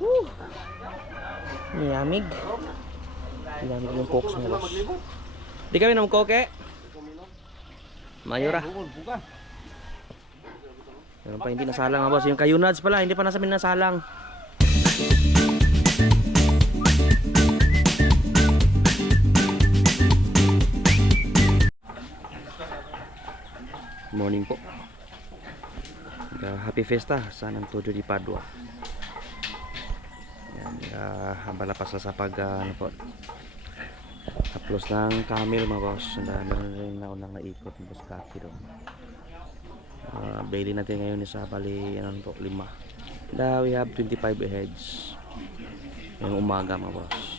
Woo! Niyamig. Yung mga boss. Di kami ng koke. Mayura. Meron pa hindi nasalang mga boss. Yung kayunads pala, hindi pa nasa amin nasalang. Morning po. Uh, happy Fiesta sa Nantudio di Padua. Yan, uh, habala pa sila sa pag uh, ano po, Tapos ng camel mga boss. Na, meron rin na unang naikot ng boss Kaki doon. Uh, daily natin ngayon is uh, bali ano po, lima. Na we have 25 heads. Ngayong umaga mga boss.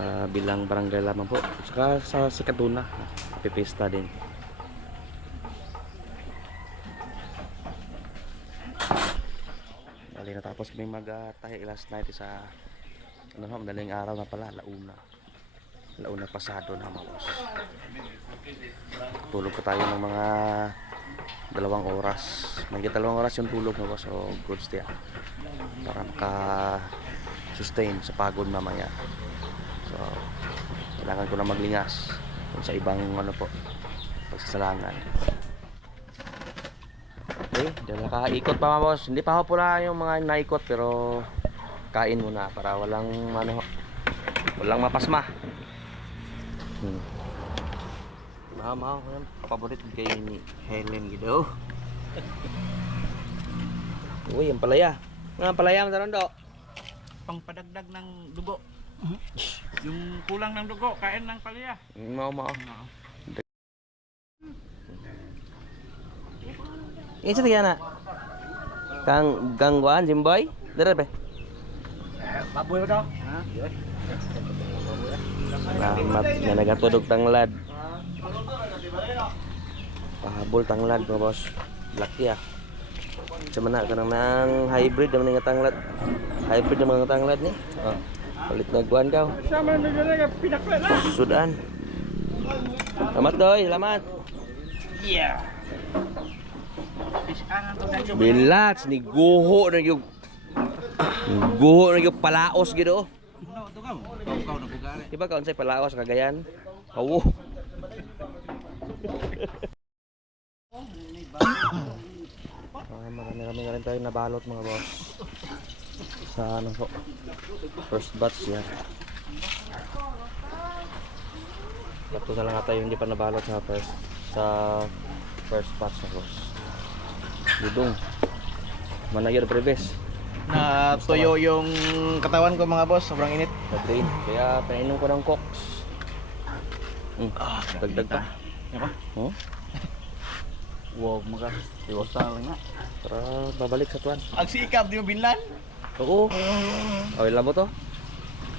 Kabilang barangay lamang po. Saka sa Sikatuna. Pipista din. Bali natapos kami mag-tahi last night sa ano na, madaling araw na pala, launa. Launa pasado na mga boss. Tulog ko tayo ng mga dalawang oras. May dalawang oras yung tulog mga boss. So good stay. Para maka sustain sa pagod mamaya. Kailangan ko na maglingas kung sa ibang ano po pagsasalangan. Okay, dahil nakaikot pa mga boss. Hindi pa ako pula yung mga naikot pero kain muna para walang ano walang mapasma. Hmm. Mama, ko yan paborito kay ni Helen gitu. Uy, ang palaya. Nga palaya mo daron do. pangpadagdag ng dugo. Yung kulang ng dugo, kain ng palya. Mau mau. Ini sa na. Kang gangguan Jimboy. Dere be. Baboy daw. Ha? Salamat nga nagatudog tanglad. Pahabol tanglad mga boss. Laki ah. Sa mana ka ng hybrid naman nga tanglad. Hybrid naman nga tanglad ni. Oh. Palit na guan daw. Na. Sudan. Selamat doy, selamat. Yeah. Relax, ni guho na yung guho na yung palaos gitu. No, to ka mo. Kau na bugari. Di ba kaon say palaos sa Cagayan? Awo. Marami kami na rin tayo nabalot mga boss. Sa ano po? First batch yan. Tatlo na lang ata yung hindi pa nabalot sa first sa first batch na boss. Dudong. Manayar preves. Na tuyo yung katawan ko mga boss, sobrang init. Na-train. Kaya pinainom ko ng Cox. Hmm. Dagdag pa. Ako? Oh, Wow, mga iwas lang nga. para babalik sa tuwan. Ang sikap di mo binlan. Oo. Okay lang mo to?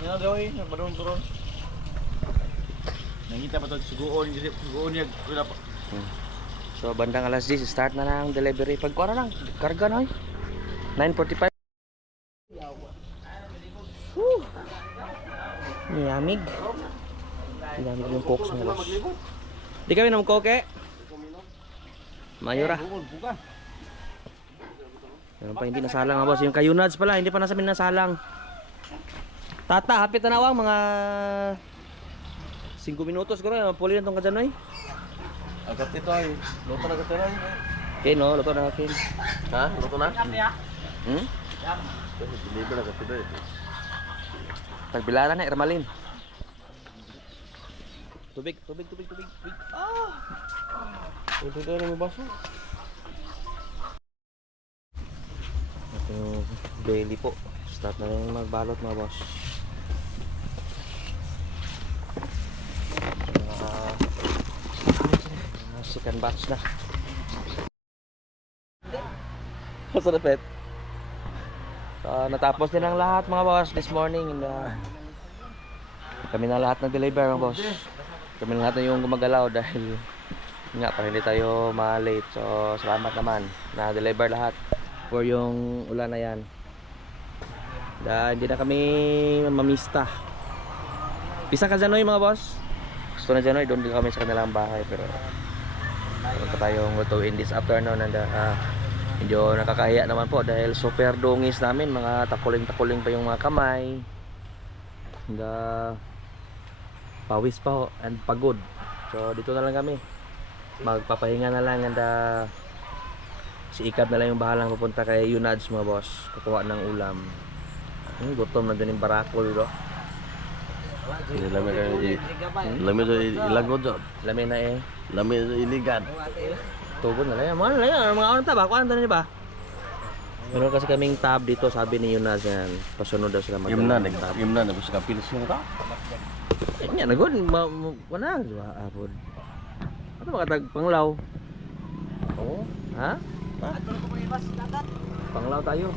Yan daw eh, baron baron. Nangita pa to suguon, suguon niya wala pa. Hmm. So bandang alas 10 start na ng delivery. Pag kuha na lang, karga na eh. 9.45. Woo! Niyamig. Niyamig yung mga boss. Di kami ng Coke. Mayura. buka. Meron pa hindi nasalang mga boss. Yung kayunads pala, hindi pa nasa amin nasalang. Tata, hapit na nawang mga 5 minutos ko rin. Puli na itong kadyan eh. Agad ito ay. Luto na ito ay. Okay no, luto na akin. Ha? Luto na? Hmm? Deliver na ito eh. Tagbilaran na, Ermalin. Tubig, tubig, tubig, tubig, tubig. Ah! Ito na may baso. Yung belly po. Start na rin magbalot mga boss. Mga second batch na. Masarap pet. So, natapos din ang lahat mga boss this morning. And, uh, kami na lahat nag-deliver mga boss. Kami na lahat na yung gumagalaw dahil nga para hindi tayo ma-late. So salamat naman na deliver lahat for yung ulan na yan. Dahil hindi na kami mamista. Pisa ka dyan mga boss? Gusto na dyan, doon din kami sa kanilang bahay. Pero meron pa tayong lutuin this afternoon. And, ah, medyo nakakahiya naman po dahil super dungis namin. Mga takuling-takuling pa yung mga kamay. And, ah, pawis pa ho and pagod. So dito na lang kami. Magpapahinga na lang and ah, si Ikab na lang yung bahalang pupunta kay Yunads mga boss. Kukuha ng ulam. Hmm, gutom na din yung barakol do. Lami ka lami sa ilagod jud. Lamin na eh. Lami sa iligan. Tubod na lang yan. Mga, yan, mga ano ta ba? Kuhaan niyo ba? Meron kasi kaming tab dito, sabi ni Yunas yan. Pasunod daw sila mag- Im na nag tab. im na nag sa kapilis yung ka. Eh, yan, nagod. Wala, di ba? Abod. Ano makatag panglaw? Oo. Ha? Panglaw tayo.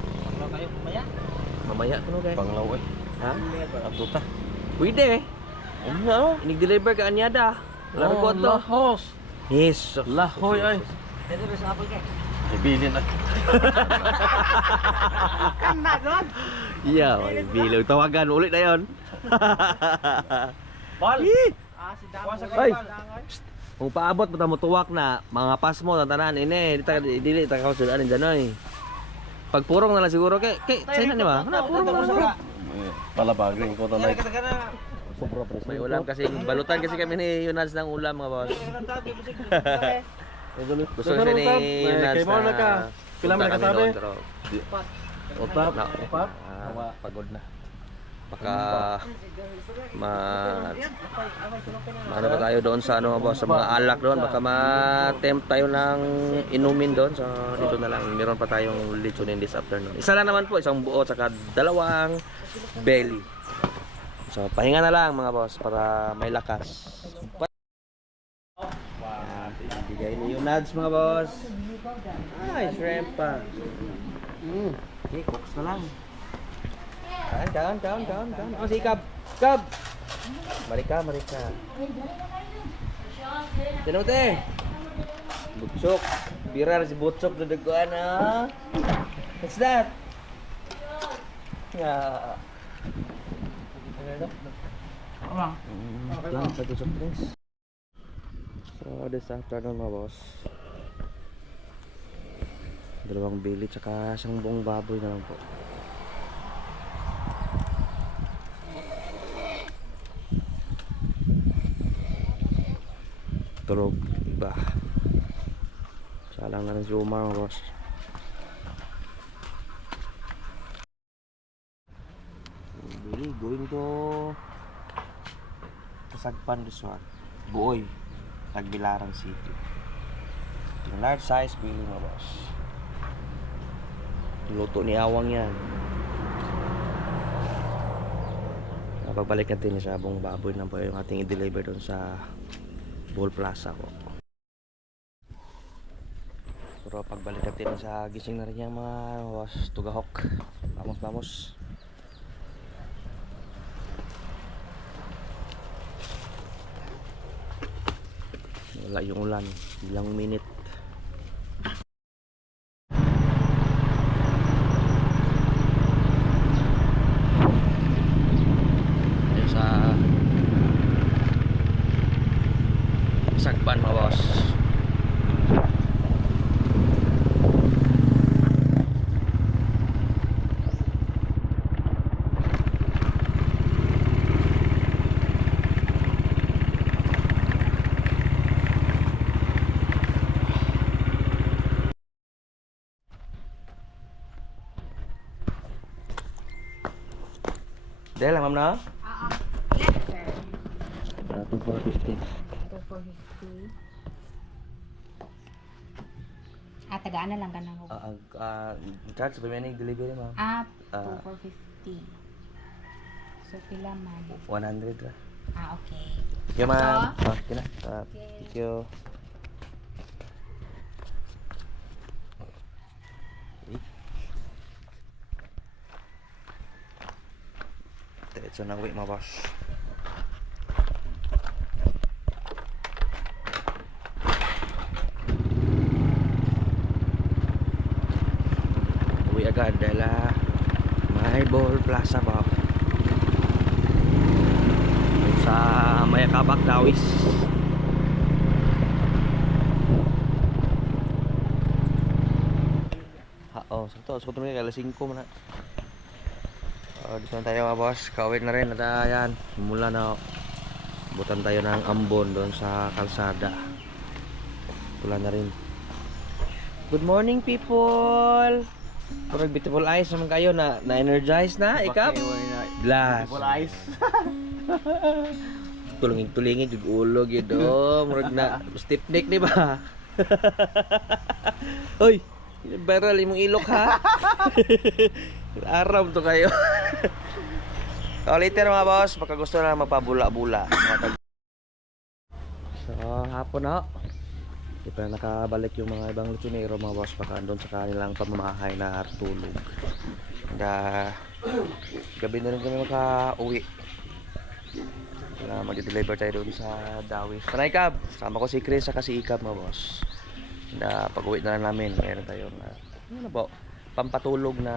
Mamaya kuno kay. Panglaw eh. Ha? Ato ta. Pwede eh. Ano? Inig-deliver ka anyada. Wala oh, ko to. Lahos. Yes. Lahoy ay. Ibili na. Yeah, may bilaw. Tawagan ulit na 'yon. Bal. Ah, si Damo. Ay. Kung paabot mo mo tuwak na mga pas mo tanan ini dita dili ta ka sudan danoy. Pag purong na lang siguro kay kay na ni ba? Na purong na lang. Palabagring ko to na. May ulam kasi balutan kasi kami ni Yunas ng ulam mga boss. Gusto kasi ni Kay mo na ka. Pila man punta kami nakasabi? doon, pero Utap. na, Upat. ah, pagod na. Baka ma, ano ba tayo doon sa ano boss, sa mga alak doon, baka ma-tempt tayo ng inumin doon. So dito na lang, meron pa tayong lechonin this afternoon. Isa lang naman po, isang buo saka dalawang belly. So pahinga na lang mga boss para may lakas. Yan, Bigay ni Yunads mga boss. Ay, shrimp pa. Mm. Okay, cooks na lang. Kain, kain, kain, kain, kain. Oh, si Kab. Kab! Marika, Marika. Tinote! Butsok. Birar si Butsok na daguan, ha? What's that? Yeah. Yan, pag-usok drinks. So, this afternoon mga boss. Dalawang bili tsaka isang buong baboy na lang po. Tulog iba. Salang na rin si Umar mga boss. Bili, going to Kasagpan Resort. Buoy. Tagbilaran City. Yung large size, bili mo boss. Luto ni Awang yan. Pagbalik natin sa buong baboy na po yung ating i-deliver doon sa Bull Plaza po. Pero pagbalik natin sa gising na rin yung mga boss, tugahok. Vamos, vamos. wala yung ulan ilang minute Ayun sa Sagban mga boss Dahil lang ma'am na? Oo. Left, sir. Uh, 2450 Ito for 50. Ah, tagaan na lang ka na. uh, uh, charge pa may delivery ma'am Ah, Ah. 2 for 50. So, pila man. 100 ra Ah, okay. Okay ma'am? Ah, okay na Ah, thank you Diretso na uwi mga boss Uwi agad dahil ah, may ball plaza ba sa Mayakabak Dawis. Ha, oh, sakto. Sakto na alas 5 mo na. Oh, dito na tayo mga boss. Kawit na rin. At ah, ayan, mula na butan tayo ng ambon doon sa kalsada. Pula na rin. Good morning people! Purag beautiful eyes naman kayo na na-energize na, ikap? Glass. Wala ice. Tulungin tulingin jud ulo gyud oh, murag na stiff neck di ba? Oy, viral imong ilok ha. Aram to kayo. so later mga boss, baka gusto na magpabula-bula. So hapon na. Di pa nakabalik yung mga ibang lutunero mga boss baka doon sa kanilang pamamahay na tulog. And uh, gabi na rin kami maka-uwi. na mag-deliver tayo doon sa Dawis. Tara Ikab! Sama ko si Chris sa si Ikab mga boss. Na pag-uwi na lang namin, meron tayong uh, ano po, pampatulog na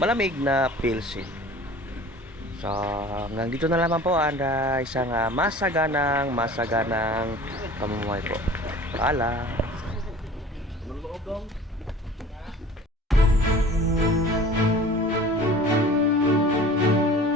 malamig na pilsin. So, hanggang dito na lamang po ang uh, isang uh, masaganang, masaganang pamumuhay po. Paalam!